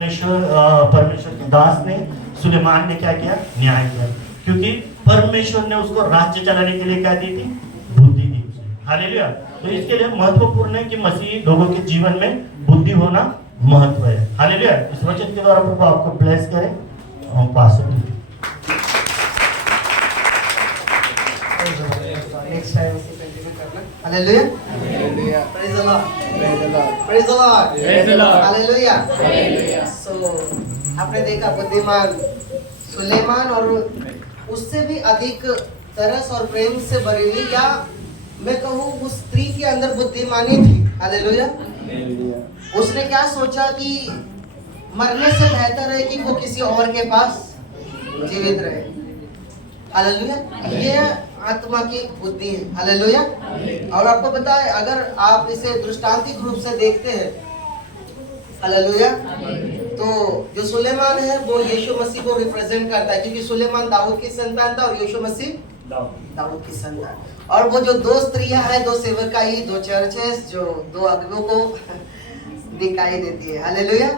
परमेश्वर के दास ने सुलेमान ने क्या किया? न्याय किया, क्योंकि परमेश्वर ने उसको राज्य चलाने के लिए क्या दी थी? बुद्धि दी उसे। हालेलुया। तो इसके लिए महत्वपूर्ण है कि मसीह लोगों के जीवन में बुद्धि होना महत्व है। हालेलुया। इस वचन के द्वारा प्रभु आपको ब्लेस करे। हम पास नेक्स्ट टाइम इसे कंटिन्यू करना। Hallelujah, hallelujah, praise the Lord, praise the Lord, praise the Lord, praise the Lord, hallelujah, hallelujah. So आपने देखा बुद्धिमान सुलेमान और उससे भी अधिक तरस और प्रेम से भरी हुई, या मैं कहूँ उस स्त्री के अंदर बुद्धिमानी थी। हालेलुया। उसने क्या सोचा कि मरने से बेहतर है कि वो किसी और के पास जीवित रहे। हालेलुया। ये आत्मा की बुद्धि है। हालेलुया। और आपको पता है, अगर आप इसे दृष्टांतिक रूप से देखते हैं, हालेलुया, तो जो सुलेमान है वो यीशु मसीह को रिप्रेजेंट करता है, क्योंकि सुलेमान दाऊद की संतान था और यीशु मसीह दाऊद की संतान। और वो जो दो स्त्रियां हैं, दो सेवकाई, दो चर्चेस, जो दो अगुवों को दिखाई देती है। हालेलुया।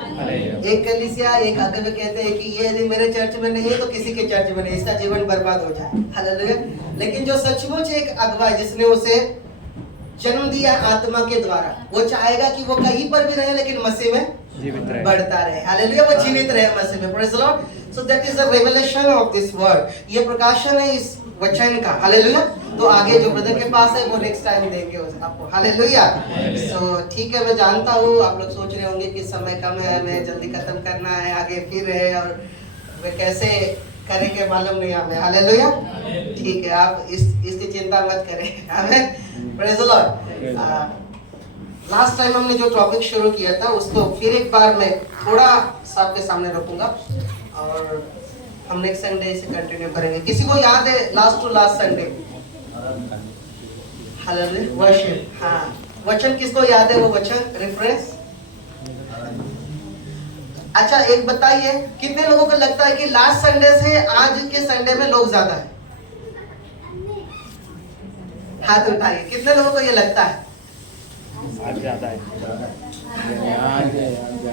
एक कलीसिया, एक अगुवे कहते हैं कि ये यदि मेरे चर्च में नहीं है तो किसी के चर्च में नहीं, इसका जीवन बर्बाद हो जाए। हालेलुया। लेकिन जो सचमुच एक अगुवा जिसने उसे जन्म दिया आत्मा के द्वारा, वो चाहेगा कि वो कहीं पर भी रहे लेकिन मसीह में जीवित रहे, बढ़ता रहे। हालेलुया। वो जीवित रहे मसीह में। Praise the Lord. So that is the revelation of this word. ये प्रकाशन है इस वचन का। हालेलुया। तो आगे जो ब्रदर के पास है वो नेक्स्ट टाइम देंगे आपको। हालेलुया। सो ठीक है, मैं जानता हूँ आप लोग सोच रहे होंगे कि समय कम है, मैं जल्दी खत्म करना है, आगे फिर है, और वे कैसे करेंगे मालूम नहीं हमें। हालेलुया। ठीक है, आप इसकी चिंता मत करें। आमीन। Praise the Lord. Last time हमने जो टॉपिक शुरू किया था उसको फिर एक बार मैं थोड़ा सा आपके सामने रखूंगा और हम नेक्स्ट संडे से कंटिन्यू करेंगे। किसी को याद है last to last Sunday? Hallelujah. Worship. हाँ, वचन किसको याद है? वो वचन रेफरेंस। अच्छा, एक बताइए, कितने लोगों को लगता है कि लास्ट संडे से आज के संडे में लोग ज्यादा है? हाथ उठाइए, कितने लोगों को ये लगता है? आज ज्यादा है।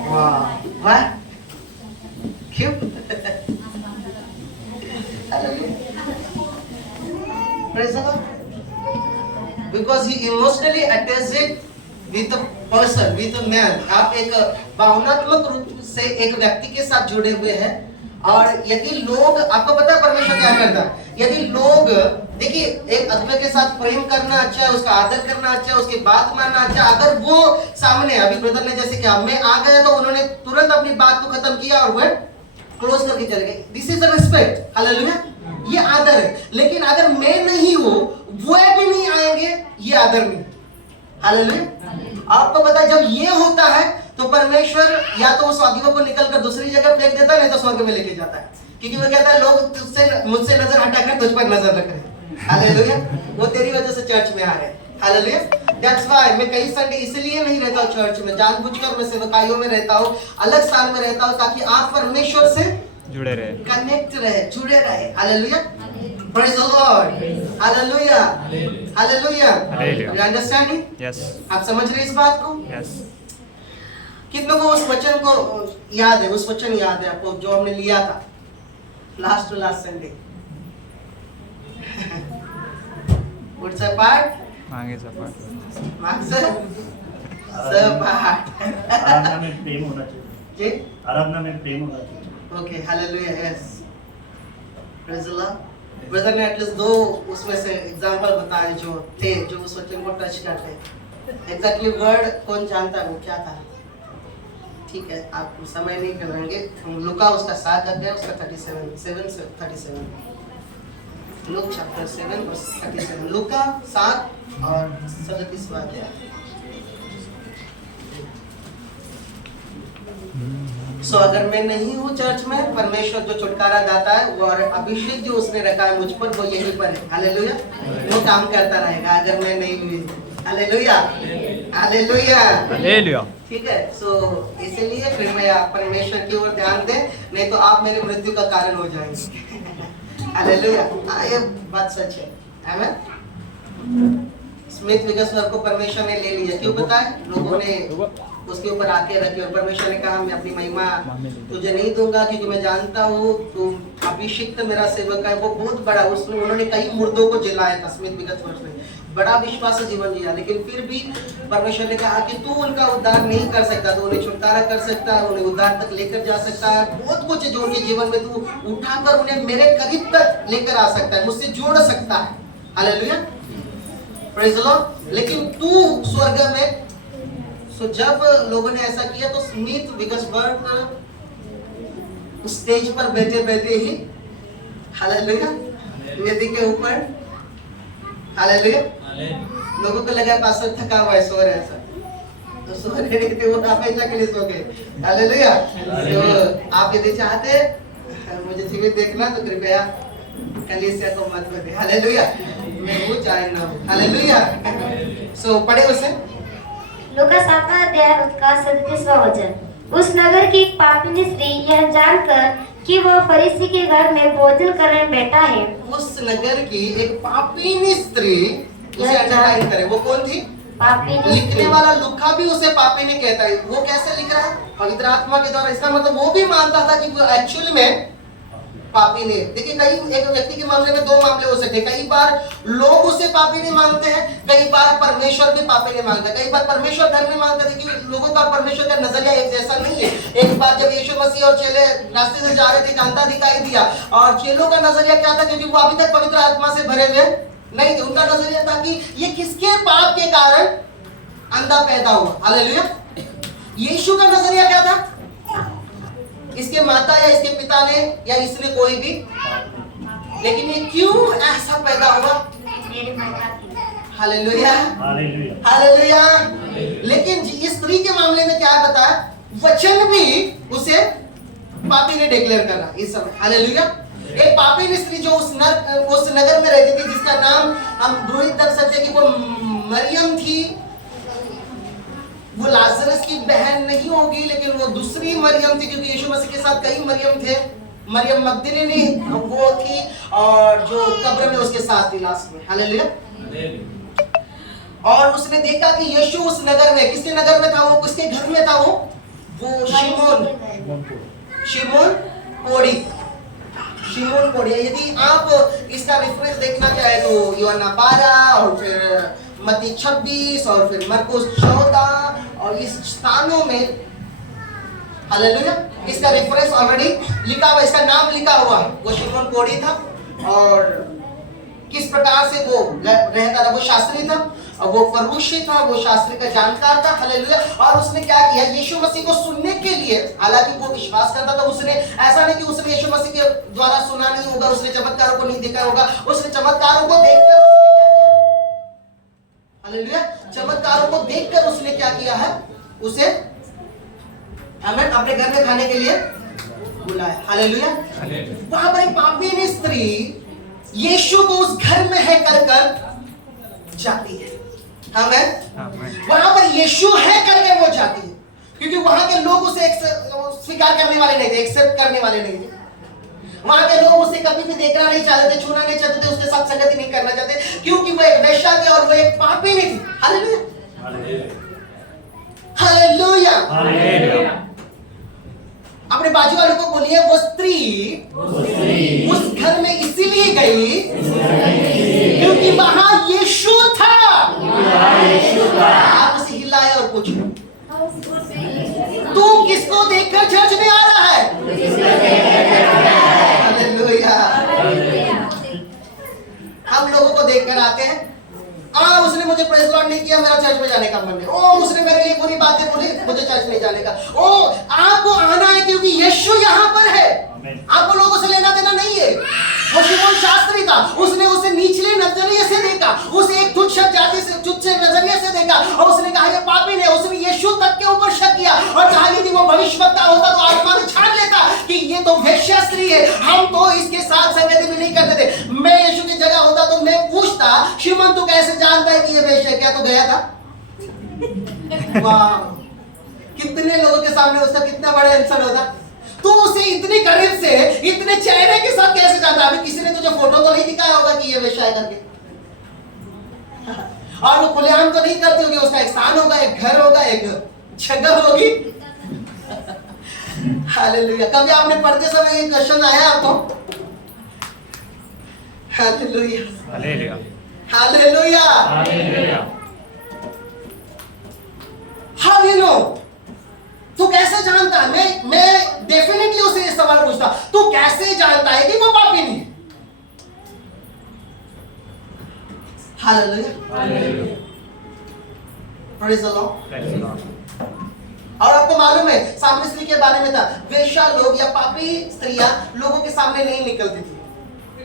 वाह वाह, क्यों? Praise the Lord. Because he emotionally attached with a person, with a man. आप एक भावनात्मक रूप से एक व्यक्ति के साथ जुड़े हुए हैं, और यदि लोग, आपको पता है परमेश्वर क्या करता है? यदि लोग, देखिए, एक अगुवे के साथ प्रेम करना अच्छा है, उसका आदर करना अच्छा है, उसकी बात मानना अच्छा है। अगर वो सामने, अभी ब्रदर ने जैसे किया, मैं आ गया तो उन्होंने तुरंत अपनी बात को खत्म किया और वह क्लोज करके चले गए। This is the respect. Hallelujah. ये आदर है। लेकिन अगर मैं नहीं हूं, वो भी नहीं आएंगे, ये आदर नहीं। हालेलुया। आपको पता है, जब ये होता है तो परमेश्वर या तो उस अगुवे को निकलकर दूसरी जगह फेंक देता है, नहीं तो स्वर्ग में लेके जाता है, क्योंकि वो कहता है लोग तुझसे, मुझसे नजर हटाकर तुझ पर नजर रख रहे हैं। हालेलुया। वो तेरी वजह से चर्च में आ रहे हैं। हालेलुया। दैट्स व्हाई मैं कई संडे इसलिए नहीं रहता हूँ चर्च में, जानबूझकर मैं सेवकाइयों में रहता हूँ, अलग स्थान में रहता हूँ, ताकि आप परमेश्वर से जुड़े रहे, कनेक्ट रहे, जुड़े रहे। Hallelujah. Praise the Lord. Hallelujah. Hallelujah. You understand me? Yes. आप समझ रहे इस बात को? Yes. कितनों को उस वचन को याद है? उस वचन याद है आपको जो हमने लिया था last to last Sunday? What's a part? आगे सपाट। मार्क्स सपाट। आराधना में प्रेम होना चाहिए। जी? आराधना में प्रेम होना चाहिए। Okay, hallelujah. Yes, praise the Lord. Brother ने एटलीस्ट दो उसमें से एग्जांपल बताए जो थे, जो उस वचन को टच करते। एग्जैक्टली वर्ड कौन जानता है वो क्या था? ठीक है, आप समय नहीं करेंगे। लुका उसका 7 अध्याय, उसका 37 से 37। Look chapter 7 verse 37। लुका 7 और 37 अध्याय। सो अगर मैं नहीं हूँ चर्च में, परमेश्वर जो छुटकारा दाता है वो, और अभिषेक जो उसने रखा है मुझ पर, वो यहीं पर है। हालेलुया। वो काम करता रहेगा अगर मैं नहीं हुई। हालेलुया। हालेलुया। हालेलुया। ठीक है। सो इसीलिए फिर मैं परमेश्वर की ओर ध्यान दें, नहीं तो आप मेरी मृत्यु का कारण हो जाएंगे। हालेलुया। ये बात सच है। आमीन। स्मिथ विगसवर को परमेश्वर ने ले लिया, क्यों पता है? लोगों ने उसके ऊपर आके रखी और परमेश्वर ने कहा मैं अपनी महिमा तुझे नहीं दूंगा क्योंकि मैं जानता हूँ तू अभिषिक्त मेरा सेवक है। वो बहुत बड़ा उसने उन्होंने कई मुर्दों को जलाया था स्मिथ विगत वर्ष में, बड़ा विश्वास जीवन जिया, लेकिन फिर भी परमेश्वर ने कहा कि तू उनका उद्धार नहीं कर सकता, तो उन्हें छुटकारा कर सकता है, उन्हें उद्धार तक लेकर जा सकता है। बहुत कुछ जो उनके जीवन में तू उठाकर उन्हें मेरे करीब तक लेकर आ सकता है, मुझसे जोड़ सकता है। Hallelujah, praise the Lord. लेकिन तू स्वर्ग में, सो जब लोगों ने ऐसा किया तो स्मिथ विगसबर्ग स्टेज पर बैठे बैठे ही हालेलुया वेदी के ऊपर, हालेलुया, लोगों को लगा पास्टर थका हुआ है, सो रहा है सर, तो सो रहे नहीं थे, वो हमेशा के लिए सो गए। हालेलुया। तो आप यदि चाहते मुझे जीवित देखना तो कृपया कलीसिया को मत बदले। हालेलुया, मैं वो जानना हूँ। हालेलुया। सो पढ़े उसे लूका 7वां अध्याय उसका 37वां वचन। उस नगर की एक पापिनी स्त्री यह जानकर कि वह फरीसी के घर में भोजन करने बैठा है, उस नगर की एक पापिनी स्त्री, उसे अंडरलाइन करें, वो कौन थी? पापिनी लिखने स्त्री। वाला लूका भी उसे पापिनी कहता है। वो कैसे लिख रहा है? पवित्र आत्मा के द्वारा। इसका मतलब वो भी मानता था कि वो एक्चुअली में पापी नहीं। देखिए, कई एक व्यक्ति के मामले में दो मामले हो सकते हैं। कई बार लोग उसे पापी नहीं मानते हैं, कई बार परमेश्वर भी पापी नहीं मानता। कई बार परमेश्वर धर्म नहीं मानता। देखिए, लोगों का परमेश्वर का नजरिया एक जैसा नहीं है। एक बार जब यीशु मसीह और चेले रास्ते से जा रहे थे, एक अंधा दिखाई दिया और चेलों का नजरिया क्या था? क्योंकि वो अभी तक पवित्र आत्मा से भरे हुए नहीं थे। उनका नजरिया था कि ये किसके पाप के कारण अंधा पैदा हुआ। हालेलुया। यीशु का नजरिया क्या था? इसके माता या इसके पिता ने या इसने कोई भी, लेकिन ये क्यों ऐसा पैदा हुआ? मेरी माता की। Hallelujah, hallelujah, hallelujah. लेकिन इस स्त्री के मामले में क्या बताया? वचन भी उसे पापी ने डिक्लेयर करा इस समय। हालेलुया। एक पापी स्त्री जो उस नगर में रहती थी, जिसका नाम हम गृहित कर सकते कि वो मरियम थी। वो लाजरस की बहन नहीं होगी, लेकिन वो दूसरी मरियम थी, क्योंकि यीशु मसीह के साथ कई मरियम थे। मरियम मगदलीनी वो थी और जो कब्र में उसके साथ थी लास्ट में। हालेलुया। और उसने देखा कि यीशु उस नगर में, किसके नगर में था वो? किसके घर में था वो शिमोन कोड़ी। यदि आप इसका रेफरेंस देखना चाहे तो यूहन्ना 12 और फिर मत्ती 26 और फिर मरकुस 14 और इस स्थानों में, हालेलुया, इसका रेफरेंस ऑलरेडी लिखा हुआ, इसका नाम लिखा हुआ है। वो शिमोन कोड़ी था और किस प्रकार से वो रहता था। वो शास्त्री था और वो फरूशी था, वो शास्त्री का जानकार था। हालेलुया। और उसने क्या किया? यीशु मसीह को सुनने के लिए, हालांकि वो विश्वास करता था, उसने ऐसा नहीं कि उसने यीशु मसीह के द्वारा सुना नहीं होगा, उसने चमत्कारों को नहीं देखा होगा, उसने चमत्कारों को देखकर हालेलुया, चमत्कारों को देखकर उसने क्या किया है? उसे हमें अपने घर में खाने के लिए बुलाया। हालेलुया। वहां पर एक पापी स्त्री यीशु को उस घर में है कर जाती है। हमें वहां पर यीशु है करके वो जाती है, क्योंकि वहां के लोग उसे स्वीकार करने वाले नहीं थे, एक्सेप्ट करने वाले नहीं थे। वहां के लोग उसे कभी भी देखना नहीं चाहते थे, छूना नहीं चाहते थे, उसके साथ संगति नहीं करना चाहते, क्योंकि वो एक वेश्या थी और वो एक पापी नहीं थी। Hallelujah, hallelujah, hallelujah. अपने बाजू वाले को बोलिए, वो स्त्री उस घर में इसीलिए गई क्योंकि वहां यीशु था। आप उसे हिलाए और पूछो, तू किसको देखकर चर्च में आ रहा है? हालेलुया। हम लोगों को देखकर आते हैं, उसने मुझे प्रेज़ लॉर्ड नहीं किया, मेरा चर्च में जाने का मन है। उसने मेरे लिए बुरी बातें बोली, मुझे चर्च नहीं जाने का। आपको आना है क्योंकि यीशु यहाँ पर है। आपको लोगों से लेना देना नहीं है। वो शिमोन शास्त्री था, उसने उसे निचले नजरिए से देखा, उसे एक तुच्छ जाति से, तुच्छ नजरिए से देखा और उसने कहा ये पापी ने। उसने यीशु तक के ऊपर शक किया और कहा यदि वो भविष्यवक्ता होता तो आत्मा में छान लेता कि ये तो वेश्या स्त्री है, हम तो इसके साथ संगति भी नहीं करते थे। मैं यीशु की जगह होता तो मैं पूछता, शिमोन तू कैसे जानता है कि ये वेश्या? क्या तो गया था? वाह, कितने लोगों के सामने उसका कितना बड़ा आंसर होता। तू उसे इतने करीब से, इतने चेहरे के साथ कैसे जानता? अभी किसी ने तुझे फोटो तो नहीं दिखाया होगा कि ये वेश्या है करके, और वो खुलेआम तो नहीं करती होगी। उसका एक स्थान होगा, एक घर होगा, एक जगह होगी। हालेलुया। कभी आपने पढ़ते समय ये क्वेश्चन आया आपको? Hallelujah, hallelujah, hallelujah. Hallelujah. How you know? तू कैसे जानता है? मैं डेफिनेटली उसे ये सवाल पूछता, तू कैसे जानता है कि वो पापी नहीं? Hallelujah, hallelujah. Praise the Lord. Praise the Lord. और आपको मालूम है सामने स्त्री के बारे में था, वेश्या लोग या पापी स्त्रियां लोगों के सामने नहीं निकलती थी।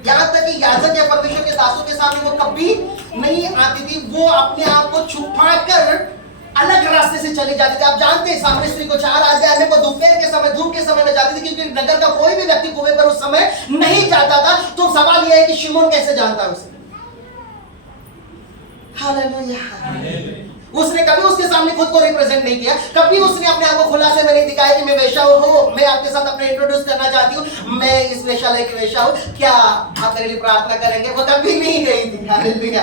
यहाँ तक कि याजक या परमेश्वर के दासों के सामने वो कभी नहीं आती थी। वो अपने आप को छुपा कर अलग रास्ते से चली जाती थी। आप जानते हैं सामने स्त्री को 4 अध्याय में वो दोपहर के समय, धूप के समय में जाती थी, क्योंकि नगर का कोई भी व्यक्ति कुएं पर उस समय नहीं जाता था। तो सवाल यह है कि शिमोन कैसे जानता है उसे? हालेलुया। उसने कभी उसके सामने खुद को रिप्रेजेंट नहीं किया, कभी उसने अपने आप को खुलासे में नहीं दिखाया कि मैं वेश्या हूँ, मैं आपके साथ अपने इंट्रोड्यूस करना चाहती हूँ, मैं इस वेश्यालय की वेश्या हूँ, क्या आप मेरे लिए प्रार्थना करेंगे? वो कभी नहीं गई थी। हालेलुया।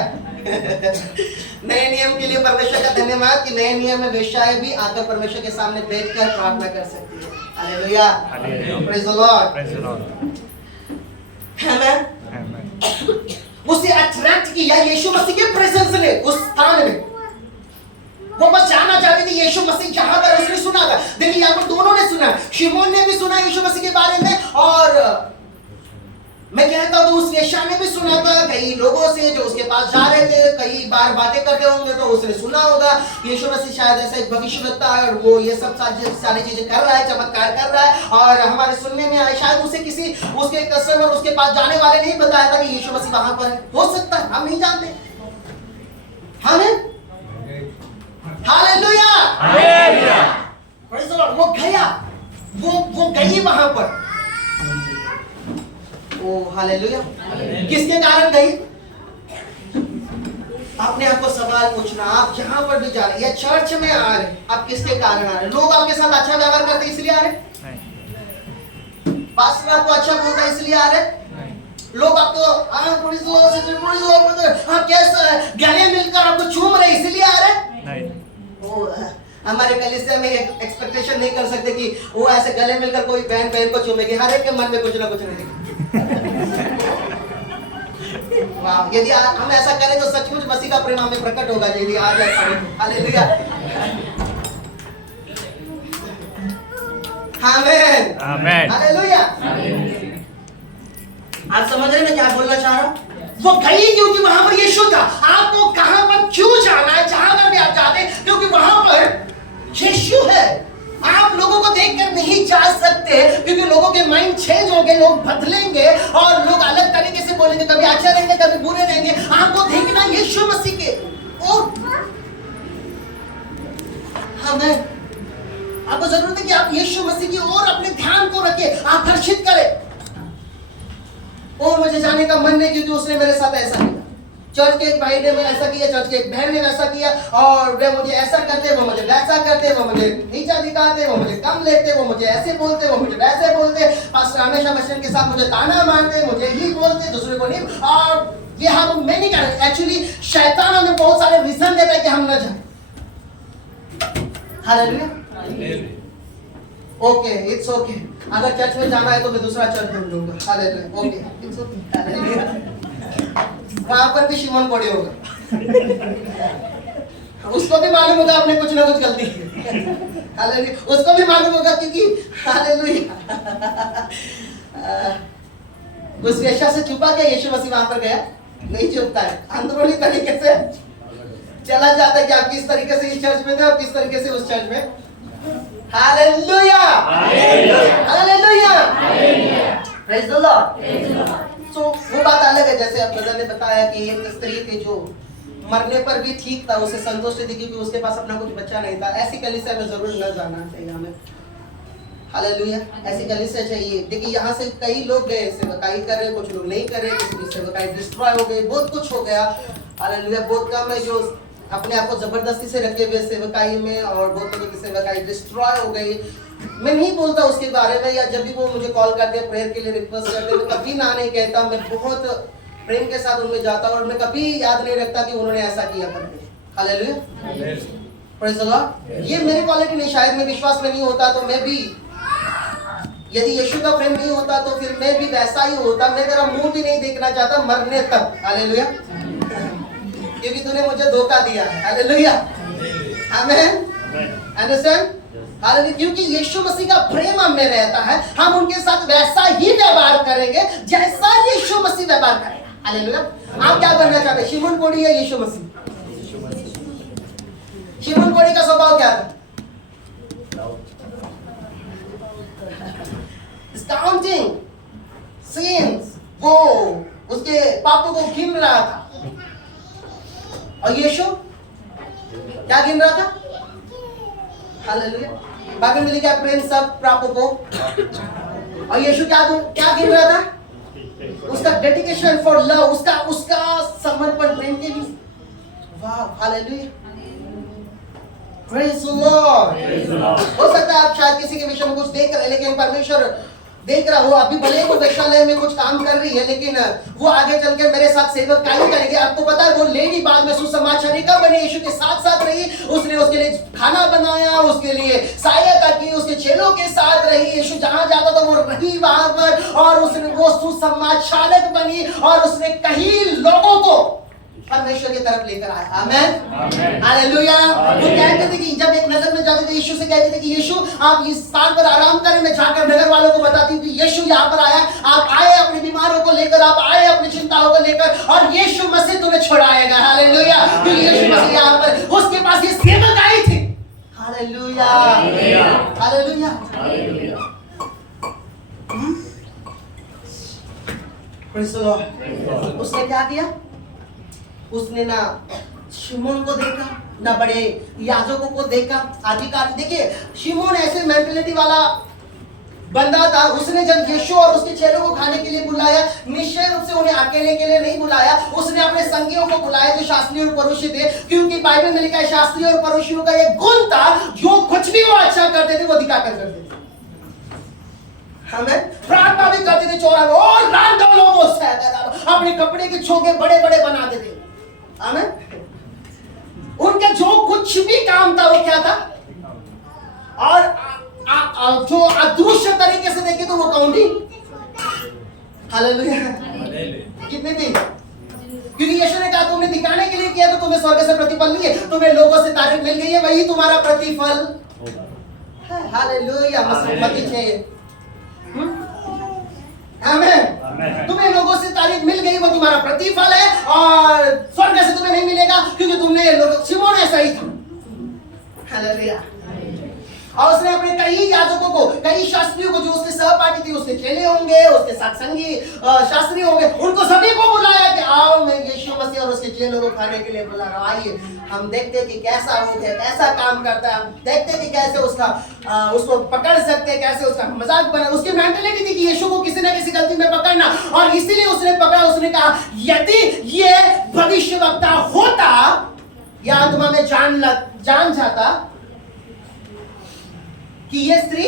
नए नियम के लिए परमेश्वर का धन्यवाद कि नए नियम में वेश्याएं भी आकर परमेश्वर के सामने बैठकर प्रार्थना कर सकती है। Hallelujah, praise the Lord, praise the Lord. Amen. Amen. उसे अट्रैक्ट किया यीशु मसीह के प्रेजेंस ने उस स्थान में। वो बस जानना चाहती थी यीशु मसीह जहां पर, उसने सुना था। देखिए यहाँ पर दोनों ने सुना, शिमोन ने भी सुना यीशु मसीह के बारे में, और मैं कहता हूँ उस वेश्या ने भी सुना था कई लोगों से जो उसके पास जा रहे थे, कई बार बातें करते होंगे, तो उसने सुना होगा यीशु मसीह शायद ऐसा एक भविष्यवक्ता है और वो ये सब सारी चीजें कर रहा है, चमत्कार कर रहा है। और हमारे सुनने में आया शायद उसे किसी उसके कस्टमर उसके पास जाने वाले नहीं बताया था कि यीशु मसीह वहां पर है। हो सकता है, हम नहीं जानते। आमीन, hallelujah, hallelujah. Praise the Lord. वो गया, वो गई वहां पर। ओ हालेलुया। किसके कारण गई? अपने आप को सवाल पूछना, आप जहां पर भी जा रहे या चर्च में आ रहे, आप किसके कारण आ रहे? लोग आपके साथ अच्छा व्यवहार करते इसलिए आ रहे? पास्टर आपको अच्छा बोलता है इसलिए आ रहे? लोग आपको आप कैसा है गले मिलकर आपको चूम रहे इसलिए आ रहे? नहीं। ओ, हमारे कलीसिया में एक्सपेक्टेशन नहीं कर सकते कि वो ऐसे गले मिलकर कोई बहन को चूमेगी। हर एक के मन में कुछ ना कुछ रहेगा। वाह, यदि हम ऐसा करें तो सचमुच मसीह का प्रेम हमें प्रकट होगा। यदि आज ऐसा हो, हालेलुया, आमीन, आमीन। हालेलुया। आप समझ रहे हैं मैं क्या बोलना चाह रहा हूँ? वो गई क्योंकि वहां पर यीशु था। आपको कहां पर क्यों जाना है? जहां पर भी आप जाते हैं क्योंकि वहां पर यीशु है। आप लोगों को देखकर नहीं जा सकते क्योंकि लोगों के माइंड चेंज हो गए, लोग बदलेंगे और लोग अलग तरीके से बोलेंगे, कभी अच्छे रहेंगे कभी बुरे रहेंगे। आपको देखना यीशु मसीह के और हमें आपको जरूरत है कि आप यीशु मसीह की ओर अपने ध्यान को रखें, आकर्षित करें। और मुझे जाने का मन नहीं क्योंकि उसने मेरे साथ ऐसा किया, चर्च के एक भाई ने ऐसा किया, चर्च के एक बहन ने वैसा किया, और वे मुझे ऐसा करते, वो मुझे वैसा करते, वो मुझे नीचा दिखाते, वो मुझे कम लेते, वो मुझे ऐसे बोलते, वो मुझे वैसे बोलते, पास्टर हमेशा मशीन के साथ मुझे ताना मारते, मुझे ही बोलते, दूसरे को नहीं। और ये हम मैं नहीं कह रहे, एक्चुअली शैतान हमें बहुत सारे रीजन देता है कि हम न जाए। Hallelujah, okay, it's okay. अगर चर्च में जाना है तो मैं दूसरा चर्च ढूंढ लूंगा। Hallelujah, okay, it's okay. Hallelujah, वहां पर भी शिमोन पड़े होगा, उसको भी मालूम होगा आपने कुछ ना कुछ गलती की। हालेलुया, उसको भी मालूम होगा क्योंकि हालेलुया उस वेश्या से छुपा के यीशु मसीह वहां पर गया नहीं छुपता है, अंदरूनी तरीके से चला जाता है कि आप किस तरीके से इस चर्च में थे और किस तरीके से उस चर्च में। Hallelujah, hallelujah, praise the Lord. तो वो बात अलग है, जैसे अब ब्रदर ने बताया कि एक स्त्री थी जो मरने पर भी ठीक था, उसे संतुष्टि थी क्योंकि उसके पास अपना कुछ बच्चा नहीं था। ऐसी कलीसिया में जरूर न जाना चाहिए हमें। हालेलुया, ऐसी कलीसिया चाहिए। देखिए यहाँ से कई लोग गए, सेवकाई कर रहे, कुछ लोग नहीं कर रहे, किसी की सेवकाई डिस्ट्रॉय हो गई, बहुत कुछ हो गया। हालेलुया, बहुत कम है जो अपने आप को जबरदस्ती से रखे हुए सेवकाई में, और बहुत लोगों की सेवकाई डिस्ट्रॉय हो गई। मैं नहीं बोलता उसके बारे में, या जब भी वो मुझे कॉल करते हैं, प्रेयर के लिए रिक्वेस्ट करते हैं, मैं कभी ना नहीं कहता। मैं बहुत प्रेम के साथ उनमें जाता हूँ और मैं कभी याद नहीं रखता कि उन्होंने ऐसा किया करके। Hallelujah, Praise the Lord. ये मेरी क्वालिटी नहीं, शायद मैं विश्वास में नहीं होता तो मैं भी, यदि यीशु का प्रेम नहीं होता तो फिर मैं भी वैसा ही होता, मैं तेरा मुंह भी नहीं देखना चाहता मरने तक। हालेलुया। क्योंकि तूने मुझे धोखा दिया है। हालेलुया। आमेन। अंडरस्टैंड? हालेलुया। क्योंकि यीशु मसीह का प्रेम हम में रहता है, हम उनके साथ वैसा ही व्यवहार करेंगे जैसा यीशु मसीह व्यवहार करेगा। हालेलुया। आप क्या बनना चाहते हैं, शिमोन कोढ़ी या यीशु मसीह? शिमोन कोढ़ी का स्वभाव क्या था? काउंटिंग सिंस, वो उसके पापों को गिन रहा था। और यीशु क्या गिन रहा था? हालेलुया। बाइबल में लिखा है प्रेम सब पापों को। और यीशु क्या गिन रहा था? उसका डेडिकेशन फॉर लव, उसका समर्पण प्रेम के लिए। वाह, हालेलुया। Praise the Lord. हो सकता है आप शायद किसी के विषय में कुछ देख रहे हैं, लेकिन परमेश्वर देख रहा हो। अभी भले वो वैश्यालय में कुछ काम कर रही है, लेकिन वो आगे चल के मेरे साथ सेवक कार्य करेंगे। आपको पता है वो लेडी बाद में सुसमाचारिका बनी, यीशु के साथ साथ रही, उसने उसके लिए खाना बनाया, उसके लिए सहायता की, उसके चेलों के साथ रही। यीशु जहां जाता था वो रही वहां पर, और उसने वो सुसमाचारक बनी, और उसने कई लोगों को परमेश्वर की तरफ लेकर आया। आमेन, हालेलुया। वो कहते थे कि जब एक नगर में जाते थे, यीशु से कहते थे कि यीशु आप इस स्थान पर आराम करें। मैं जाकर नगर वालों को बताती हूँ कि यीशु यहाँ पर आया, आप आए अपने बीमारों को लेकर, आप आए अपनी चिंताओं को लेकर, और यीशु मसीह तुम्हें छुड़ाएगा। हालेलुया। क्योंकि यीशु मसीह यहाँ पर, उसके पास ये सेवक आई थी। Hallelujah, hallelujah. Praise the Lord. उसने क्या किया? उसने ना शिमोन को देखा, ना बड़े याजकों को देखा, अधिकारी। देखिए शिमोन ऐसे मेंटालिटी वाला बंदा था। उसने जब यीशु और उसके चेलों को खाने के लिए बुलाया, निश्चय रूप से उन्हें अकेले के लिए नहीं बुलाया, उसने अपने संगियों को बुलाया जो शास्त्री और परोशी थे। क्योंकि बाइबल में लिखा है शास्त्री और परोशियों का एक गुण था, जो कुछ भी वो अच्छा करते थे वो दिखाकर करते थे। हमें प्रार्थना भी करते थे चौराहे में, और रात लोगों से अपने कपड़े के छोके बड़े बड़े बनाते थे। आमेन। उनका जो कुछ भी काम था वो क्या था? और जो अदृश्य तरीके से देखे तो वो काउंटिंग। हालेलुया। कितने दिन? क्योंकि यीशु ने कहा तुमने दिखाने के लिए किया तो तुम्हें स्वर्ग से प्रतिफल नहीं है, तुम्हें लोगों से तारीफ मिल गई है, वही तुम्हारा प्रतिफल है। हालेलुया। मसीह चाहिए। आमेन। तुम्हें लोगों से तारीफ मिल गई, वो तुम्हारा प्रतिफल है, और स्वर्ग से तुम्हें नहीं मिलेगा क्योंकि तुमने लोग, शिमोन ऐसा ही था। हालेलुया। और उसने अपने कई याजकों को, कई शास्त्रियों को, जो उसके सहपाठी थी, उसके चेले होंगे, उसके साथ संगी शास्त्री होंगे, उनको सभी को बुलाया कि आओ, मैं यीशु मसीह और उसके चेलों को खाने के लिए बुला रहा हूं। आइए हम देखते हैं कि कैसा वो है, कैसा काम करता है, हम देखते हैं कि कैसे उसको पकड़ सकते हैं, कैसे उसका मजाक बना। उसकी मेंटालिटी थी कि यीशु को किसी न किसी गलती में पकड़ना, और इसीलिए उसने पकड़ा। उसने कहा यदि ये भविष्यवक्ता होता, या आत्मा में जान जाता कि ये स्त्री,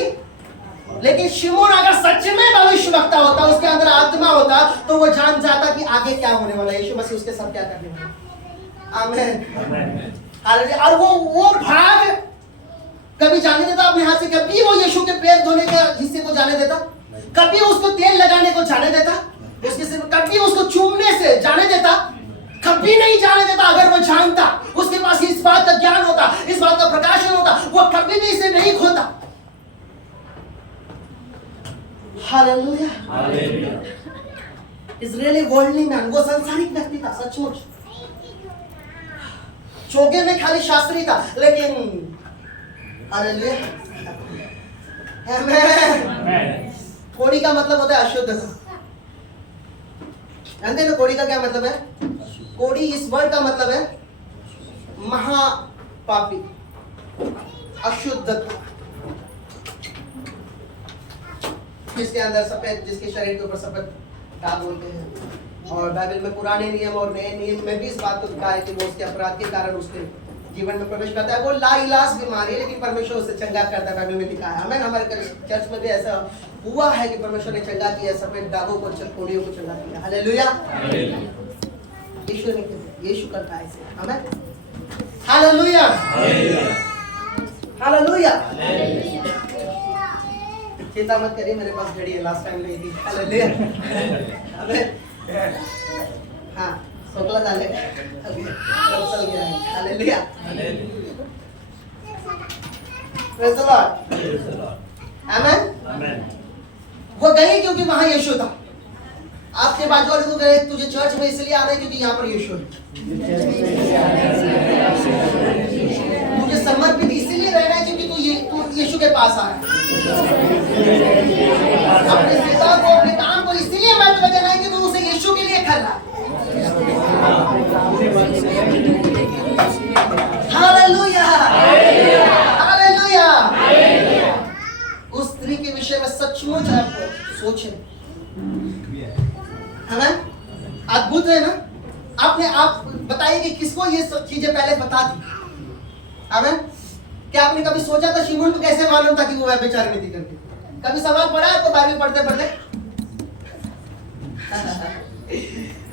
लेकिन शिमोन अगर सच में भविष्यवक्ता होता, उसके अंदर आत्मा होता, तो वो जान जाता कि आगे क्या होने वाला है, यीशु मसीह उसके साथ क्या करने वाला है। आमीन। हालेलुया। और वो भाग कभी जाने देता अपने हाथ से? कभी वो यीशु के पैर धोने के हिस्से को जाने देता? कभी उसको तेल लगाने को जाने देता? उसके सिर कभी उसको चूमने से जाने देता? कभी नहीं जाने देता। अगर वो जानता, उसके पास इस बात का ज्ञान होता, इस बात का प्रकाशन होता, वो कभी भी इसे नहीं खोता। Hallelujah. Is really worldly man. वो सांसारिक व्यक्ति था सचमुच। चौके में खाली शास्त्री था, लेकिन हालेलुया। आमेन। कोड़ी का मतलब होता है अशुद्धता। जानते हैं ना कोड़ी का क्या मतलब है? कोड़ी इस वर्ड का मतलब है महापापी, अशुद्धता। जिसके अंदर सफेद, जिसके शरीर के ऊपर सफेद दाग होते हैं। और बाइबल में पुराने नियम और नए नियम में भी इस बात को लिखा है कि वो उसके अपराध के कारण उसके जीवन में प्रवेश करता है। वो लाइलाज बीमारी है, लेकिन परमेश्वर उसे चंगा करता है। बाइबल में लिखा है। हमें हमारे चर्च में भी ऐसा हुआ है कि परमेश्वर ने चंगा किया, सफेद दागों को, कोड़ियों को चंगा किया। हालेलुया। यीशु करता है इसे। हमें हालेलुया हालेलुया। चिंता मत करिए, मेरे पास घड़ी है, लास्ट टाइम ली थी। हालेलुया। अबे हाँ सोकला डाले अभी सब चल गया है। Hallelujah praise the Lord amen. आमेन। वो गए क्योंकि वहां यीशु था। आपके बाजू वाले को गए तुझे चर्च में इसलिए आना है क्योंकि यहाँ पर यीशु है। मुझे समर्पित इसीलिए रहना है क्योंकि तू यीशु के पास आ रहा है। अपने पिता को अपने काम को इसीलिए महत्व देना है कि तू उसे यीशु के लिए कर रहा है। Hallelujah hallelujah. उस स्त्री के विषय में सचमुच आप सोचें, है ना? अद्भुत है ना? आपने आप बताइए कि किसको ये सब चीजें पहले पता थी? आमेन। क्या आपने कभी सोचा था शिमोन को कैसे मालूम था कि वो व्यभिचार नहीं करती? कभी सवाल पड़ा आपको बाइबल पढ़ते पढ़ते?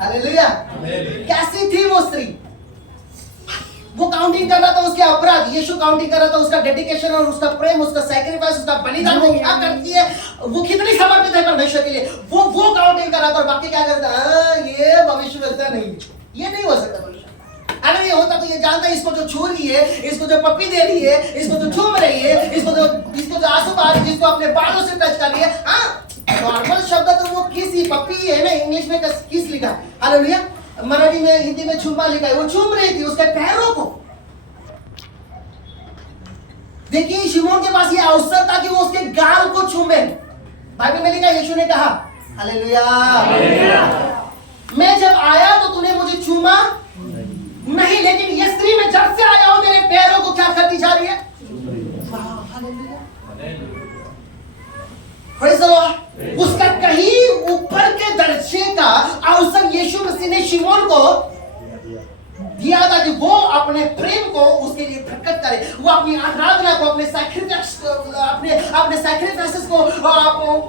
हालेलुया। कैसी थी वो स्त्री? वो काउंटिंग कर रहा था उसके अपराध, यीशु काउंटिंग कर रहा था उसका डेडिकेशन और उसका प्रेम, उसका सैक्रिफाइस, उसका बलिदान, वो क्या करती है, वो कितनी समर्पित है परमेश्वर के लिए, वो काउंटिंग कर रहा था। और बाकी क्या करता है? ये भविष्यवक्ता नहीं है, ये नहीं हो सकता भविष्य। अगर ये होता तो ये जानता है इसको जो छू रही है, इसको जो पप्पी दे रही है, इसको जो चूम रही है, इसको जो आंसू बहा रही है, जिसको अपने बालों से टच कर रही है। हाँ नॉर्मल शब्द तो वो किस ही पप्पी है ना, इंग्लिश में किस लिखा है? हालेलुया। मराठी में हिंदी में चुम्मा लिखा है। वो चूम रही थी उसके पैरों को। देखिए शिमोन के पास ये अवसर था कि वो उसके गाल को चूमे। बाइबल में लिखा यीशु ने कहा हालेलुया, मैं जब आया तो तूने मुझे चूमा नहीं, लेकिन ये स्त्री में जब से आया हूं मेरे पैरों को क्या करती जा रही है? Hallelujah praise the Lord. उसका कहीं ऊपर के दर्जे का अवसर यीशु मसीह ने शिमोन को दिया था कि वो अपने प्रेम को उसके लिए प्रकट करे, वो अपनी आराधना को, अपने सैक्रिफाइस को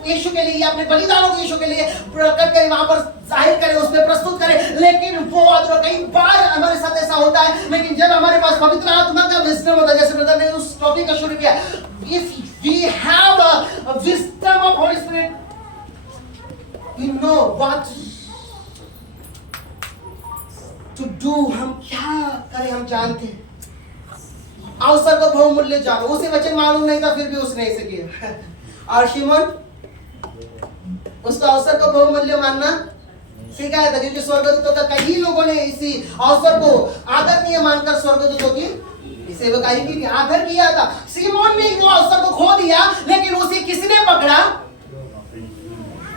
यीशु के लिए, अपने बलिदानों को यीशु के लिए प्रकट करे, वहां पर जाहिर करे, उस पर प्रस्तुत करे। लेकिन वो कई बार हमारे साथ ऐसा होता है, लेकिन जब हमारे पास पवित्र आत्मा का विस्डम होता है, जैसे ब्रदर ने उस टॉपिक का शुरू किया, if we have a wisdom of Holy Spirit, we know what to do, हम क्या करें हम जानते हैं। अवसर को बहुमूल्य जानो, उसे वचन मालूम नहीं था फिर भी उसने ऐसे किया। और शिमोन उसका अवसर को बहुमूल्य मानना सिखाया था, क्योंकि स्वर्गदूतों का कई लोगों ने इसी अवसर को आदरणीय मानकर स्वर्गदूतों की सेवकाई की, आदर किया था। शिमोन ने वो अवसर को खो दिया, लेकिन उसे किसने पकड़ा?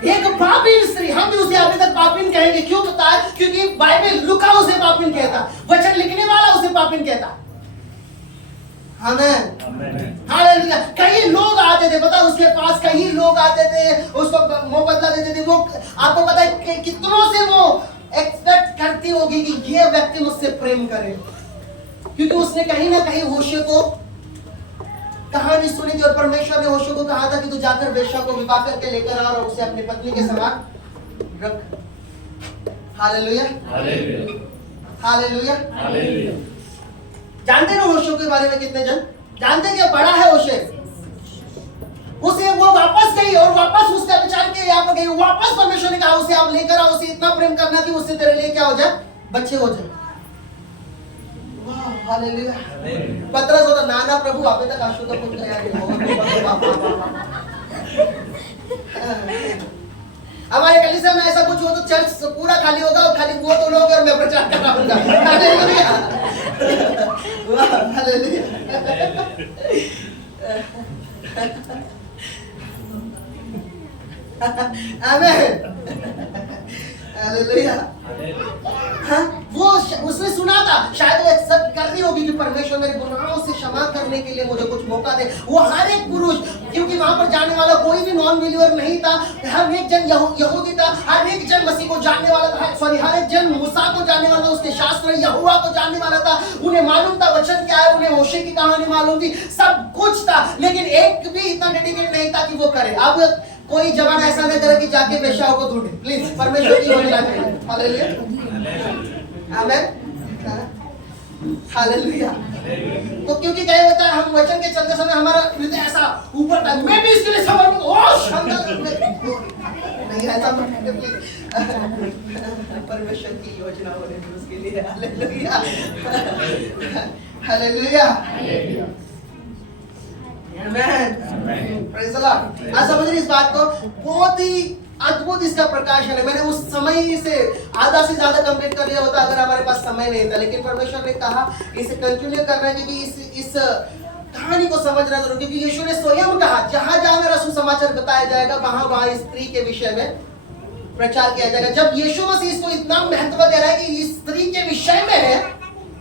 एक पापीन स्त्री। हम भी उसे अभी तक पापीन कहेंगे। क्यों पता है? क्योंकि बाइबल लुका उसे पापीन कहता, वचन लिखने वाला उसे पापीन कहता। Amen hallelujah. कई लोग आते थे, पता उसके पास कई लोग आते थे, उसको मुंह बदला देते थे। वो आपको पता है कि कितनों से वो एक्सपेक्ट करती होगी कि ये व्यक्ति मुझसे प्रेम करे, क्योंकि उसने कहीं ना कहीं होशे को कहानी सुनी थी, और परमेश्वर ने होशे को कहा था कि तू जाकर वेश्या को विवाह करके लेकर आ और उसे अपनी पत्नी के समान रख। Hallelujah hallelujah hallelujah. जानते हो होशे के बारे में कितने जन जानते हैं? क्या बड़ा है होशे। उसे वो वापस गई और वापस उसका विचार के यहाँ पर गई, वापस परमेश्वर ने कहा उसे आप लेकर आओ, उसे इतना प्रेम करना कि उससे तेरे लिए क्या हो जाए? बच्चे हो जाए। हालेलुया। पतरस होता नाना प्रभु अभी तक अशुद्ध पुत्र गया हमारे कलीसिया में ऐसा कुछ हो तो चर्च पूरा खाली होगा, और खाली वो तो लोग और मैं प्रचार कर रहा हूँ। Hallelujah hallelujah. आमीन हालेलुया। हाँ, वो उसने सुना था, शायद वो एक्सेप्ट कर रही होगी कि परमेश्वर मेरे गुनाहों से क्षमा करने के लिए मुझे कुछ मौका दे। वो हर एक पुरुष, क्योंकि वहां पर जाने वाला कोई भी नॉन बिलीवर नहीं था, हर एक जन यहूदी था, हर एक जन मसीह को जानने वाला था, हर एक जन मूसा को जानने वाला था, उसके शास्त्र यहोवा को जानने वाला था। उन्हें मालूम था वचन क्या है, उन्हें होशे की कहानी मालूम थी, सब कुछ था, लेकिन एक भी इतना डेडिकेट नहीं था कि वो करे। अब कोई जवान ऐसा न करे कि जाके वेश्याओं को ढूंढे, प्लीज परमेश्वर की योजना चाहिए। हालेलुया आमीन। हालेलुया। तो क्योंकि क्या होता है, हम वचन के चलते समय हमारा हृदय ऐसा ऊपर था, मैं भी इसके लिए समर्पित, ओह शानदार, नहीं ऐसा मत करना प्लीज। परमेश्वर की योजना हो रही है उसके लिए। Hallelujah, hallelujah, amen, praise the Lord. आप समझ रहे इस बात को? बहुत ही अद्भुत इसका प्रकाशन है। मैंने उस समय से आधा से ज्यादा कंप्लीट कर लिया होता अगर हमारे पास समय नहीं था, लेकिन परमेश्वर ने कहा इसे कंटिन्यू करना है, क्योंकि इस कहानी को समझना जरूर, क्योंकि यीशु ने स्वयं कहा जहां जहां मेरा सुसमाचार बताया जाएगा वहां वहां स्त्री के विषय में प्रचार किया जाएगा। जब यीशु मसीह इसको इतना महत्व दे रहा है कि इस स्त्री के विषय में है,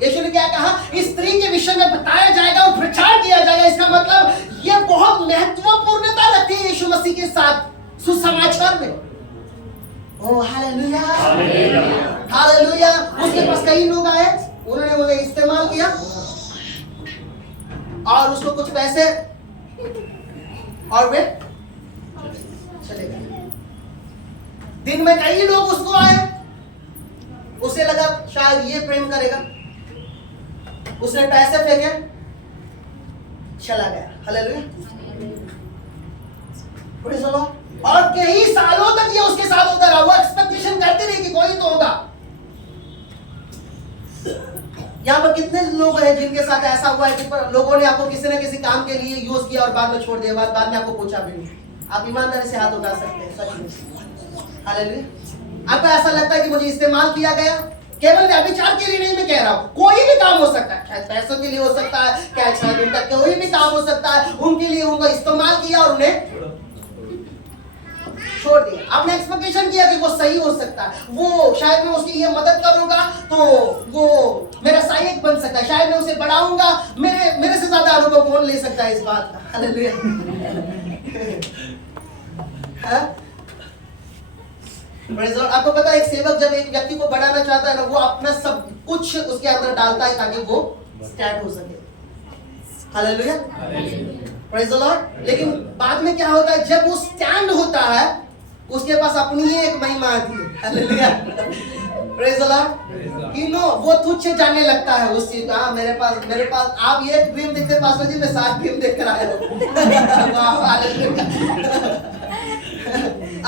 यीशु ने क्या कहा, इस स्त्री के विषय में बताया जाएगा और प्रचार किया जाएगा। इसका मतलब ये बहुत महत्वपूर्णता रखती है यीशु मसीह के साथ सुसमाचार में। Oh hallelujah, hallelujah. उसके पास कई लोग आए, उन्होंने उन्हें इस्तेमाल किया और उसको कुछ पैसे और वे चले गए। दिन में कई लोग उसको आए, उसे लगा शायद ये प्रेम करेगा, उसने पैसे फेंके, चला गया। Hallelujah, praise the Lord. और कई सालों तक ये उसके साथ होता रहा। वो एक्सपेक्टेशन करती रही कि कोई तो होगा। यहाँ पर कितने लोग हैं जिनके साथ ऐसा हुआ है कि लोगों ने आपको किसी न किसी काम के लिए यूज किया और बाद में छोड़ दिया, बाद में आपको पूछा भी नहीं। आप ईमानदारी से हाथ उठा सकते हैं, सच में। हालेलुया। आपको ऐसा लगता है कि मुझे इस्तेमाल किया गया? केवल व्यभिचार के लिए नहीं मैं कह रहा हूँ, कोई भी काम हो सकता है, शायद पैसों के लिए हो सकता है, क्या शायद उनका कोई भी काम हो सकता है, उनके लिए उनको इस्तेमाल किया और उन्हें छोड़ दिया। आपने एक्सपेक्टेशन किया कि वो सही हो सकता है, वो शायद मैं उसकी ये मदद करूंगा तो वो मेरा सहायक बन सकता है, शायद मैं उसे बढ़ाऊंगा, मेरे से ज्यादा अनुभव कौन ले सकता है इस बात का। हालेलुया। आपको पता है एक सेवक जब एक व्यक्ति को बढ़ाना चाहता है ना, वो अपना सब कुछ उसके अंदर डालता है ताकि वो स्टैंड हो सके। Hallelujah, praise the Lord. लेकिन बाद में क्या होता है, जब वो स्टैंड होता है उसके पास अपनी ही एक महिमा आती है। Hallelujah, praise the Lord. You know वो तुच्छ जानने लगता है उस चीज का। मेरे पास आप ये ड्रीम देखते पास्टर जी, मैं 7 ड्रीम देख कर आया हूं। वाह, हालेलुया।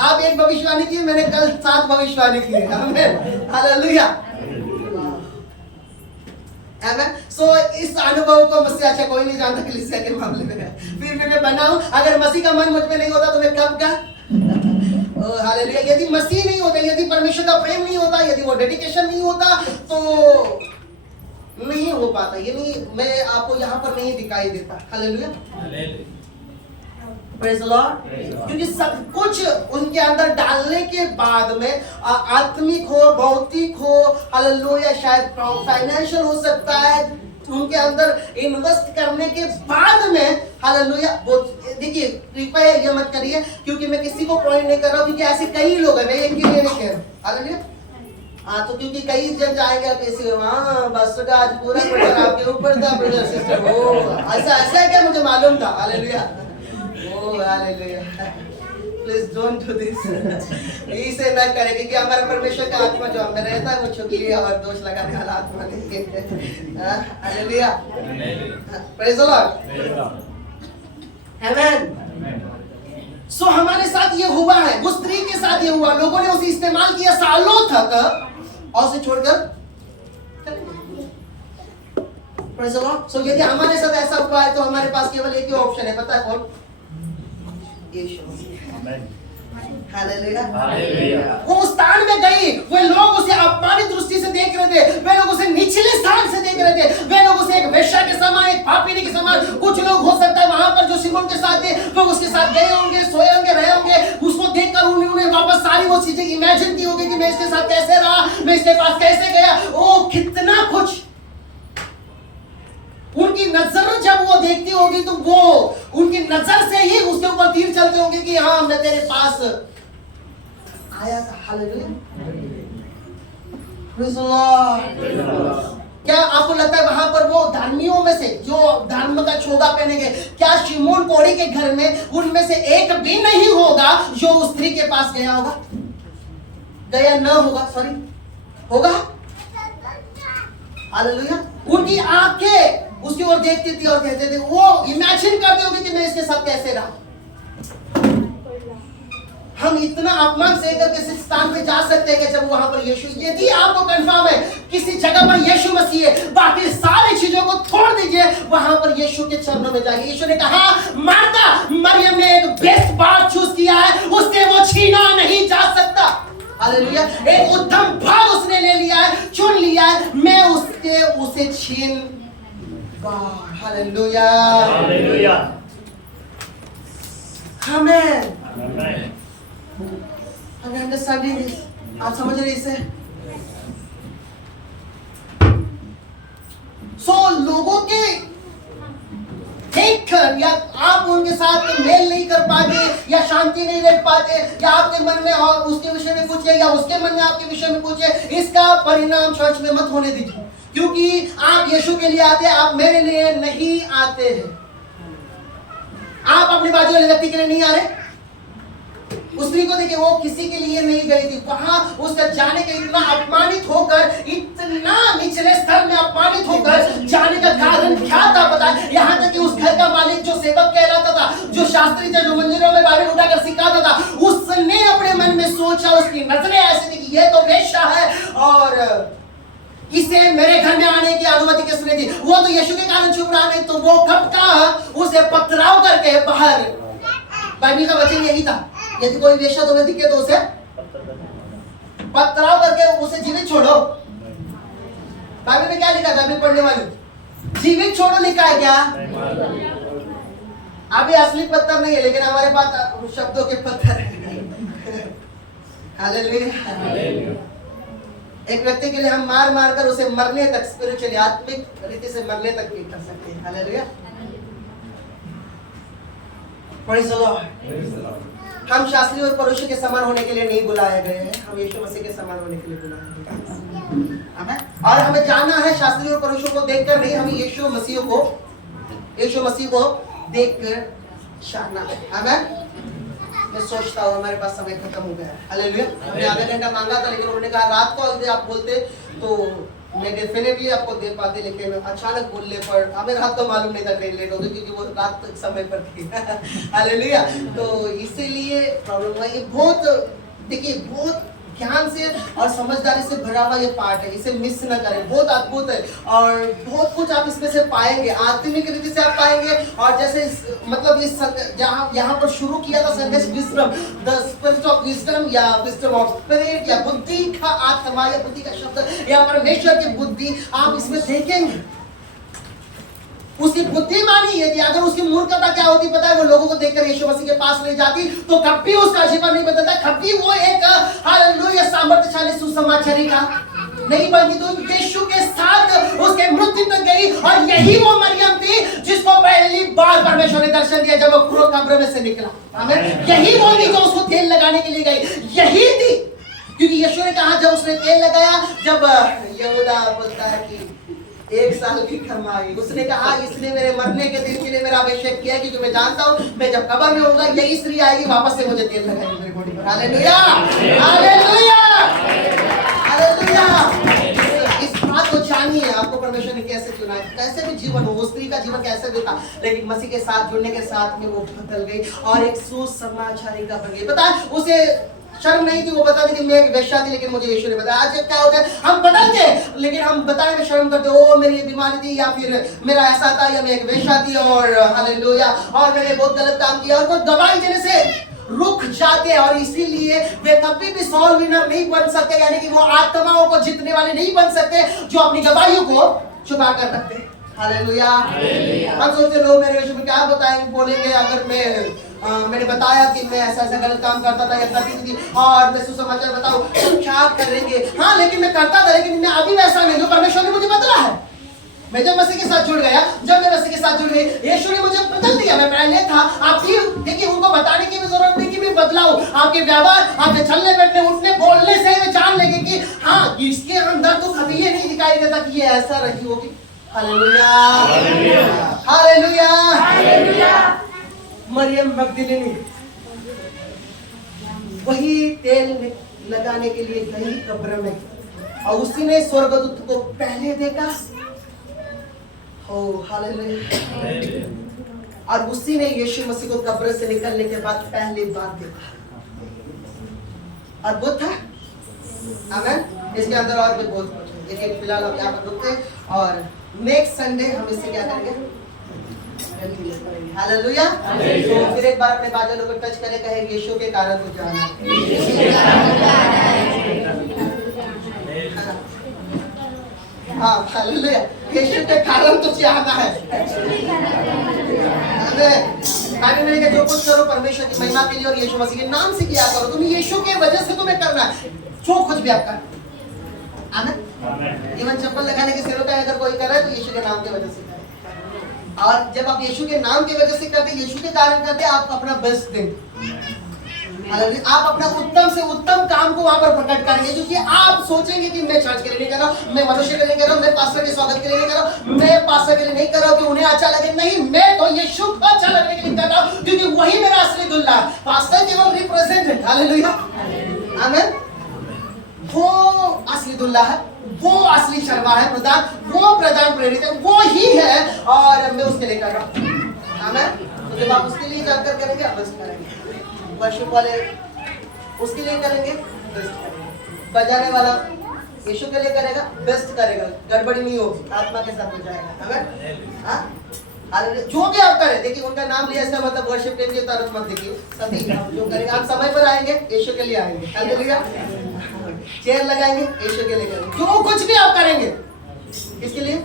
आप एक भविष्यवाणी की, मैंने कल 7 भविष्यवाणी की। आमीन, हालेलुया, आमीन। सो इस अनुभव को मुझसे अच्छा कोई नहीं जानता कलीसिया के मामले में। फिर भी मैं बनाऊं, अगर मसीह का मन मुझ में नहीं होता तो मैं कब का। हालेलुया। यदि मसीह नहीं होता, यदि परमेश्वर का प्रेम नहीं होता, यदि वो डेडिकेशन नहीं होता तो नहीं हो पाता। ये नहीं, मैं आपको यहाँ पर नहीं दिखाई देता। Hallelujah, praise the Lord. क्योंकि सब कुछ उनके अंदर डालने के बाद में आत्मिक हो, भौतिक हो, हालेलुया, शायद फाइनेंशियल हो सकता है, उनके अंदर इन्वेस्ट करने के बाद में, हालेलुया। देखिए कृपया ये मत करिए, क्योंकि मैं किसी को पॉइंट नहीं कर रहा हूँ, क्योंकि ऐसे कई लोग हैं, मैं एक के लिए नहीं कह रहा। हालेलुया। हाँ, तो क्योंकि कई जन जाएंगे कैसे, हाँ बस का आज पूरा प्रेशर आपके ऊपर था ब्रदर सिस्टर। ओ ऐसा है क्या, मुझे मालूम था। Hallelujah, oh hallelujah. Please don't do this. इसे ना करें, क्योंकि हमारा परमेश्वर का आत्मा जो हमें रहता है वो चुगली और दोष लगाने वाला आत्मा नहीं है। हालेलुया, प्रेज़ द लॉर्ड, आमीन। सो हमारे साथ ये हुआ है, उस स्त्री के साथ ये हुआ। लोगों ने उसे इस्तेमाल किया सालों तक और उसे छोड़कर प्रेज़ द लॉर्ड। सो यदि हमारे साथ ऐसा हुआ है तो हमारे पास केवल एक ही ऑप्शन है, पता है कौन? Hallelujah, hallelujah. वो उस स्थान में गई, वे लोग उसे अपमानित दृष्टि से देख रहे थे, वे लोग उसे निचले स्थान से देख रहे थे, वे लोग उसे एक वेश्या के समान, एक पापिनी के समान। कुछ लोग हो सकता है वहां पर जो सिमोन के साथ थे, वो उसके साथ गए होंगे, सोए होंगे, रहे होंगे, उसको देखकर उन्होंने वापस सारी वो चीजें इमेजिन की होगी कि मैं इसके साथ कैसे रहा, मैं इसके पास कैसे गया। ओ कितना कुछ उनकी नजर जब वो देखती होगी तो वो उनकी नजर से ही उसके ऊपर तीर चलते होंगे कि हाँ मैं तेरे पास आया था। Hallelujah, praise the Lord. क्या आपको लगता है वहां पर वो धर्मियों में से जो धर्म का छोगा पहने गए, क्या शिमोन कोढ़ी के घर में उनमें से एक भी नहीं होगा जो उस स्त्री के पास गया होगा? गया न होगा, सॉरी, होगा? हालेलुया। उनकी आंखें उसकी ओर देखती थी और कहते थे, वो इमेजिन करते होंगे कि मैं इसके साथ कैसे रहा। हम इतना अपमान सहकर किसी स्थान पे जा सकते हैं कि जब वहां पर यीशु, यदि आपको कंफर्म है किसी जगह पर यीशु मसीह है, बाकी सारी चीजों को छोड़ दीजिए, वहां पर यीशु के चरणों में जाइए। यीशु ने कहा, मार्था, मरियम ने एक बेस्ट पार्ट चूज किया है, उससे वो छीना नहीं जा सकता। हालेलुया। एक उत्तम भाग उसने ले लिया है, चुन लिया है, मैं उसे छीन। हालेलुया, हालेलुया, आमेन। आमेन। हमें अंडरस्टैंडिंग, आप समझ रहे इसे? लोगों के देखकर या आप उनके साथ मेल नहीं कर पाते या शांति नहीं रख पाते या आपके मन में और उसके विषय में पूछे या उसके मन में आपके विषय में पूछे, इसका परिणाम चर्च में मत होने दीजिए, क्योंकि आप यीशु के लिए आते हैं, आप मेरे लिए नहीं आते हैं। आप अपने बाजू वाले व्यक्ति के लिए नहीं आ रहे। उस स्त्री को देखिए, वो किसी के लिए नहीं गई थी, वहां उसका जाने का इतना अपमानित होकर, इतना निचले स्तर में अपमानित होकर जाने का कारण क्या था पता है? यहाँ तक कि उस घर का मालिक जो सेवक कहलाता था, जो शास्त्री था, जो मंदिरों में बाइबल उठाकर सिखाता था, उसने अपने मन में सोचा, उसकी नजरें ऐसी थी कि ये तो वेश्या है और इसे मेरे घर में आने की अनुमति किसने दी? वो तो यीशु के कारण चुप रहा, नहीं तो वो कब का उसे पथराव करके बाहर। बाइबल का वचन यही था, यदि कोई वेश्या तुम्हें दिखे तो उसे पथराव करके उसे जीवित छोड़ो। बाइबल में क्या लिखा है? बाइबल पढ़ने वाले, जीवित छोड़ो लिखा है क्या? अभी असली पत्थर नहीं है, लेकिन हमारे पास शब्दों के पत्थर है। हालेलुया। एक व्यक्ति के लिए हम मार मार कर उसे मरने तक, स्पिरिचुअली आत्मिक रीति से मरने तक भी कर सकते हैं। हालेलुया। Praise the Lord. हम शास्त्री और परोशी के समान होने के लिए नहीं बुलाए गए हैं, हम यीशु मसीह के समान होने के लिए बुलाए गए हैं। आमेन। और हमें जानना है शास्त्री और परोशों को देखकर नहीं, हमें यीशु मसीह को देखकर जानना है। आमेन। मैं सोचता हूँ हमारे पास समय खत्म हो गया है। हालेलुया। हमने आधा घंटा मांगा था, लेकिन उन्होंने कहा रात को यदि आप बोलते तो मैं डेफिनेटली आपको दे पाते, लेकिन अचानक बोलने पर हमें रात तो मालूम नहीं था ट्रेन लेट होगी, क्योंकि वो रात तक समय पर थी। हालेलुया। तो इसीलिए प्रॉब्लम है। ये बहुत, देखिए, बहुत ज्ञान से और समझदारी से भरा हुआ ये पार्ट है, इसे मिस न करें। बहुत अद्भुत है और बहुत कुछ आप इसमें से पाएंगे, आत्मिक रीति से आप पाएंगे। और जैसे मतलब इस जहाँ यहाँ पर शुरू किया था संदेश wisdom, the spirit of wisdom या विजडम ऑफ स्पिरिट या बुद्धि का आत्मा या बुद्धि का शब्द या परमेश्वर की बुद्धि, आप इसमें देखेंगे। उसकी बुद्धिमानी यदि अगर उसकी मूर्खता क्या होती पता है? वो लोगों को देखकर यीशु मसीह के पास ले जाती तो कभी उसका जीवन नहीं बदलता, कभी वो एक हालेलुया सामर्थ्यशाली सुसमाचारी का नहीं बनती। तो यीशु के साथ उसके मृत्यु तक गई और यही वो मरियम थी जिसको पहली बार परमेश्वर ने दर्शन दिया जब वो कब्र में से निकला। आमीन। यही वो थी जो उसको तेल लगाने के लिए गई, यही थी। क्योंकि यीशु ने कहा जब उसने तेल लगाया, जब यहूदा बोलता है कि 1 साल की कमाई, उसने कहा इसने मेरे मरने के दिन के लिए मेरा अभिषेक किया, क्योंकि मैं जानता हूँ मैं जब कब्र में होऊंगा यही स्त्री आएगी वापस से मुझे तेल लगाएगी मेरी बॉडी पर। Hallelujah, hallelujah, hallelujah. इस बात को जानिए, आपको परमेश्वर ने कैसे चुना है, कैसे भी जीवन हो, उस स्त्री का जीवन कैसे भी था, लेकिन मसीह के साथ जुड़ने के साथ में वो बदल गई और एक सुसमाचारी का बन गई। पता है उसे शर्म नहीं थी, वो बताती थी मैं एक वेश्या थी, लेकिन मुझे यीशु ने बताया। आज क्या होता है, हम बदलते हैं लेकिन हम बताने में शर्म करते, ओ मेरी बीमारी थी या फिर मेरा ऐसा था या मैं एक वेश्या थी और हालेलुया और मैंने बहुत गलत काम किया, और वो दवाई देने से रुक जाते हैं। और इसीलिए वे कभी भी सॉल विनर नहीं बन सकते, यानी कि वो आत्माओं को जीतने वाले नहीं बन सकते जो अपनी गवाहियों को छुपा कर रखते हैं। हालेलुया। हम सोचते लोग मेरे विषय में क्या बताएंगे, बोलेंगे अगर मैंने बताया कि मैं ऐसा ऐसा गलत काम करता था या करती थी और मैं सुसमाचार बताऊं तो क्या करेंगे। हाँ, लेकिन मैं करता था, लेकिन मैं अभी वैसा नहीं हूं, परमेश्वर ने मुझे बदला है। मैं जब मसीह के साथ जुड़ गया, जब मैं मसीह के साथ जुड़ गई, यीशु ने मुझे बदल दिया। मैं पहले था, आप भी देखिए, उनको बताने की भी जरूरत नहीं कि मैं बदला हूं। आपके व्यवहार, आपके चलने बैठने उठने बोलने से मैं जान लेंगे कि हाँ, इसके अंदर तो कभी ये नहीं दिखाई देता कि ये ऐसा रही होगी। Hallelujah, hallelujah, hallelujah. मरियम मगदलीनी वही तेल लगाने के लिए गई कब्र में और उसी ने स्वर्गदूत को पहले देखा। हो हालेलुया। और उसी ने यीशु मसीह को कब्र से निकलने के बाद पहली बार देखा। अद्भुत था। आमीन। इसके अंदर और भी बहुत कुछ है, लेकिन फिलहाल हम यहाँ पर रुकते हैं और नेक्स्ट संडे हम इससे क्या करेंगे? हालेलुया। तो फिर एक बार अपने बाजू को टच करें, कहे यीशु के कारण तुझे आना है। हाँ हालेलुया। यीशु के कारण तुझे आना है। आमीन। जो कुछ करो परमेश्वर की महिमा के लिए और यीशु मसीह के नाम से किया करो। तुम यीशु के वजह से तुम्हें करना है जो कुछ भी आपका। आमीन। इवन चप्पल लगाने के सिरों का अगर कोई कर रहा है तो यीशु के नाम की वजह से करे। और जब आप यीशु के नाम की वजह से करते, यीशु के कारण करते, आप अपना बेस्ट देंगे। आप अपना उत्तम से उत्तम काम को वहां पर प्रकट करेंगे, क्योंकि आप सोचेंगे कि मैं चर्च के लिए नहीं कर रहा हूं, मैं मनुष्य के लिए कर रहा हूं, मैं पास्टर के स्वागत के लिए नहीं कर रहा हूं, मैं पास्टर के लिए नहीं कर रहा हूं कि उन्हें अच्छा लगे। नहीं, मैं तो यीशु को अच्छा लगने के लिए कर रहा हूं, क्योंकि वही मेरा असली दुल्हा है। पास्टर केवल रिप्रेजेंट है। हालेलुया। आमीन। वो असली दुल्हा है, वो असली शर्मा है, वो प्रधान प्रेरित है, वो ही है, और मैं उसके लिए कर रहा हूं। आमीन। तो जब आप उसके लिए जाकर करेंगे, आप बस करेंगे। वर्शिप वाले उसके लिए करेंगे, बेस्ट करेंगे। बजाने वाला यीशु के लिए करेगा, बेस्ट करेगा, गड़बड़ी नहीं होगी, आत्मा के साथ हो जाएगा। आमीन। हाँ, जो भी आप करें, देखिए उनका नाम लिया इसका मतलब वर्शिप टीम की तरफ मत देखिए। सभी जो करेंगे, आप समय पर आएंगे, यीशु के लिए आएंगे। हालेलुया। चेयर लगाएंगे, यीशु के लिए करेंगे। जो कुछ भी आप करेंगे, किसके लिए?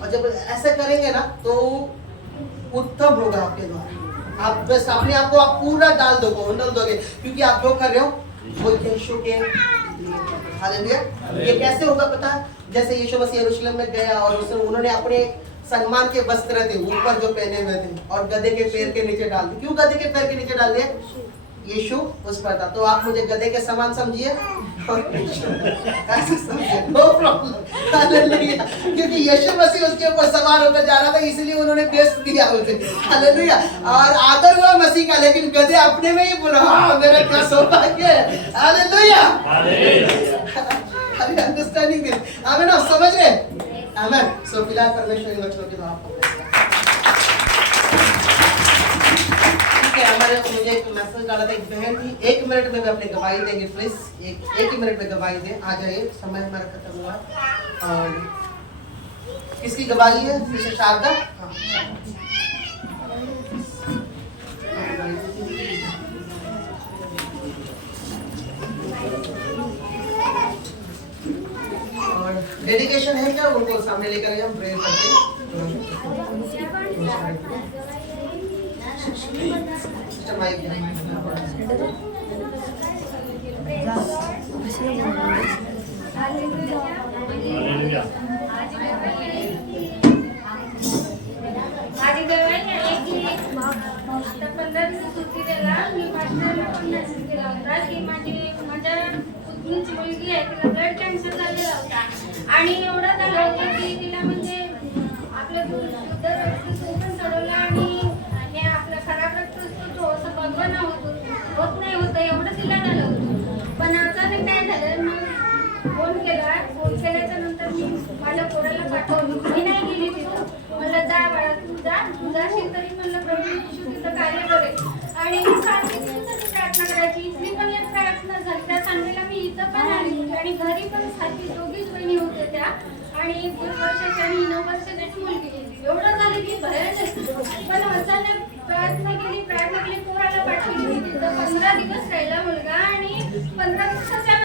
और जब ऐसा करेंगे ना, तो उत्तम होगा आपके द्वारा। आप बस अपने आप को आप पूरा डाल दोगे, क्योंकि आप जो कर रहे हो वो यीशु के लिए। हालेलुया। ये कैसे होगा पता है? जैसे यीशु मसीह यरूशलेम में गया और उन्होंने अपने सम्मान के वस्त्र थे ऊपर जो पहने हुए थे और गधे के पैर के नीचे डाल दिए। क्यों गधे के पैर के नीचे डाल दिए? यीशु उस पर था। तो आप मुझे गधे के समान समझिए और ऐसे समझिए, नो प्रॉब्लम। हालेलुया। क्योंकि यीशु मसीह उसके ऊपर सवार होकर जा रहा था, इसलिए उन्होंने बेस्ट दिया उसे। हालेलुया। और आदर हुआ मसीह का, लेकिन गधे अपने में ही बोला, हाँ मेरा क्या सौभाग्य है। हालेलुया। अरे अंडरस्टैंडिंग दिस। आमीन। आप समझ रहे? आमीन। सो फिलहाल परमेश्वर इन वचनों के द्वारा आपको हमारे मुझे एक मैसेज डाला था, एक बहन थी। 1 मिनट में वे अपनी गवाही देंगे, प्लीज एक ही मिनट में गवाही दें। आ जाइए, समय हमारा खत्म हुआ। और किसकी गवाही है? सिस्टर शारदा। और डेडिकेशन है क्या? उनको सामने लेकर आइए, हम प्रेयर करते हैं। माझी गवाही आहे की आता 15 दिवस सुट्टीला मी मास्टरला पण मेसेज केला होता की माझ्या पुतणीची मुलगी आहे, तिला ब्लड कॅन्सर झालेला होता आणि एवढा झाला होता की तिला म्हणजे आपलं शुद्ध रक्त पण चढवलं आणि आपलं खराब रक्त असतो तो असं बघणं होत नाही होतं, एवढं तिला झालं होतं. पण अचानक काय झालं, मग फोन केल्याच्या नंतर मी माझ्या पोराला पाठवलं. मी नाही गेली तिथं, म्हणलं जा बाळा तू जाशील तरी म्हणलं प्रभू येशू तिथं कार्य करेल. आणि मी 7 दिवसाची प्रार्थना करायची. इथली पण एक प्रार्थना झाली, त्या संडेला मी इथं पण आली आणि घरी पण साथी दोघीच बहिणी होत्या त्या, आणि 2 वर्षाची आणि 9 वर्षाची मुलगी. एवढं झालं की भयानक. पण अचानक प्रार्थना केली, पोराला पाठवली. तिथं 15 दिवस राहिली.